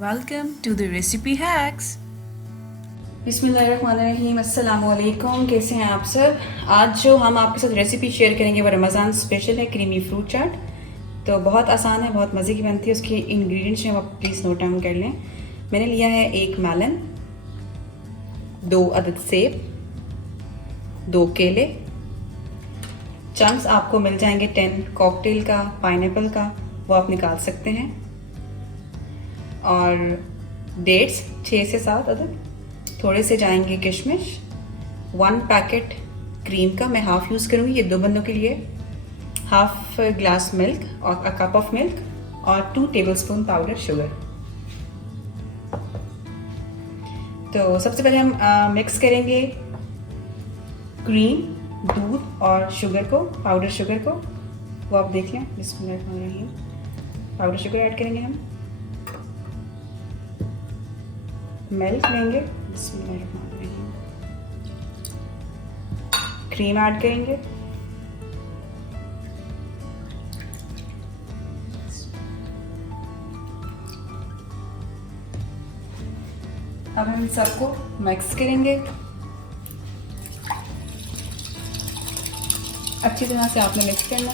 Welcome to the Recipe Hacks. बिस्मिल्लाहिर्रहमानिर्रहीम, अस्सलामुअलैकुम। कैसे हैं आप सब। आज जो हम आपके साथ रेसिपी शेयर करेंगे वो रमज़ान स्पेशल है, क्रीमी फ्रूट चाट। तो बहुत आसान है, बहुत मज़े की बनती है। उसके इंग्रेडिएंट्स जो आप प्लीज़ नोट डाउन कर लें। मैंने लिया है 1 मेलन, 2 अदद सेब, 2 केले। चंक्स आपको मिल जाएंगे 10 कॉकटेल का, पाइनएप्पल का, वो आप निकाल सकते हैं। और डेट्स 6 से 7 अदद, थोड़े से जाएंगे किशमिश। 1 पैकेट क्रीम का मैं हाफ़ यूज़ करूँगी, ये 2 बंदों के लिए। हाफ ग्लास मिल्क और अ कप ऑफ मिल्क और 2 टेबलस्पून पाउडर शुगर। तो सबसे पहले हम मिक्स करेंगे क्रीम, दूध और शुगर को, पाउडर शुगर को। वो आप देख लें। बिस्मिल्लाहिर्रहमानिर्रहीम। पाउडर शुगर ऐड करेंगे हम। मिल्क लेंगे। बिस्मिल्लाहिर्रहमानिर्रहीम। क्रीम ऐड करेंगे। अब हम सबको मिक्स करेंगे। अच्छी तरह से आपने मिक्स करना।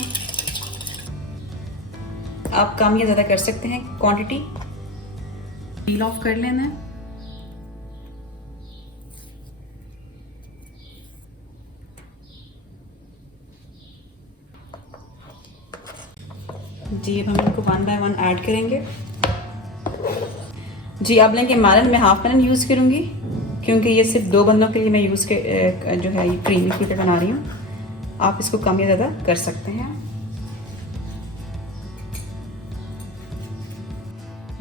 आप कम या ज़्यादा कर सकते हैं क्वांटिटी। पील ऑफ कर लेना है। जी अब हम इनको 1 बाय 1 ऐड करेंगे। जी आप लेंगे मेलन, मैं हाफ मेलन यूज़ करूँगी क्योंकि ये सिर्फ 2 बंदों के लिए मैं यूज़ के जो है ये क्रीमी फ्रूट बना रही हूँ। आप इसको कम या ज़्यादा कर सकते हैं।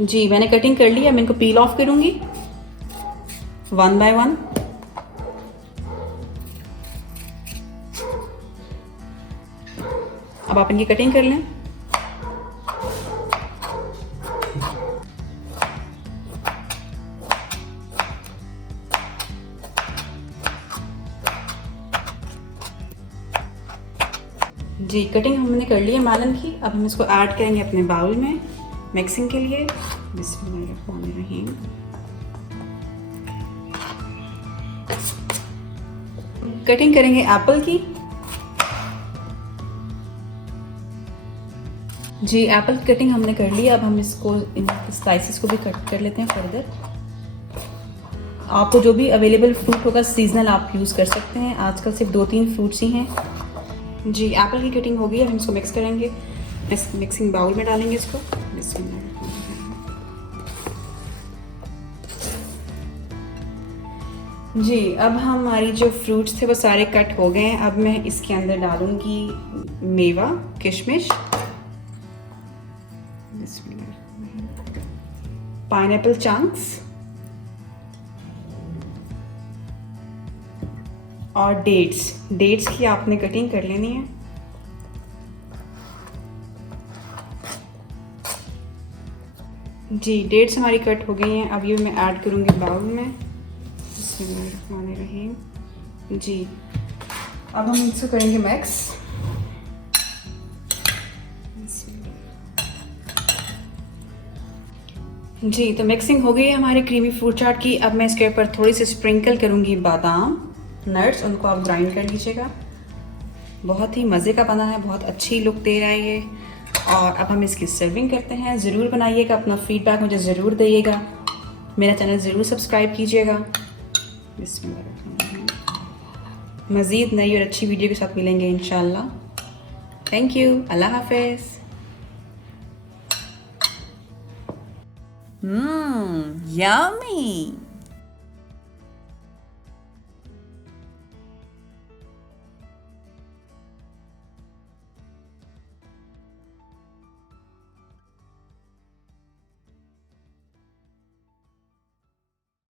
जी मैंने कटिंग कर ली है, मैं इनको पील ऑफ करूँगी 1 बाय 1। अब आप इनकी कटिंग कर लें। जी कटिंग हमने कर ली है मेलन की। अब हम इसको ऐड करेंगे अपने बाउल में मिक्सिंग के लिए। बिस्मिल्लाहिर्रहमानिर्रहीम। कटिंग करेंगे एप्पल की। जी एप्पल की कटिंग हमने कर ली। अब हम इसको इन स्लाइसेस को भी कट कर लेते हैं फर्दर। आपको जो भी अवेलेबल फ्रूट होगा सीजनल आप यूज़ कर सकते हैं। आजकल सिर्फ 2-3 फ्रूट्स ही हैं। जी एप्पल की कटिंग हो गई है। हम इसको मिक्स करेंगे, इस मिक्सिंग बाउल में डालेंगे इसको। जी अब हमारी जो फ्रूट्स थे वो सारे कट हो गए हैं। अब मैं इसके अंदर डालूंगी मेवा, किशमिश, पाइनएप्पल चंक्स और डेट्स की आपने कटिंग कर लेनी है। जी डेट्स हमारी कट हो गई हैं। अब ये मैं ऐड करूँगी बाउल में। बिस्मिल्लाहिर्रहमानिर्रहीम। जी अब हम इसको करेंगे मिक्स। जी तो मिक्सिंग हो गई है हमारी क्रीमी फ्रूट चाट की। अब मैं इसके ऊपर थोड़ी सी स्प्रिंकल करूँगी बादाम, नट्स, उनको आप ग्राइंड कर लीजिएगा। बहुत ही मज़े का बना है, बहुत अच्छी लुक दे रहा है ये। और अब हम इसकी सर्विंग करते हैं। ज़रूर बनाइएगा, अपना फीडबैक मुझे ज़रूर दीजिएगा। मेरा चैनल ज़रूर सब्सक्राइब कीजिएगा। मज़ीद नई और अच्छी वीडियो के साथ मिलेंगे इंशाल्लाह। Thank you. अल्लाह हाफिज़। Yummy!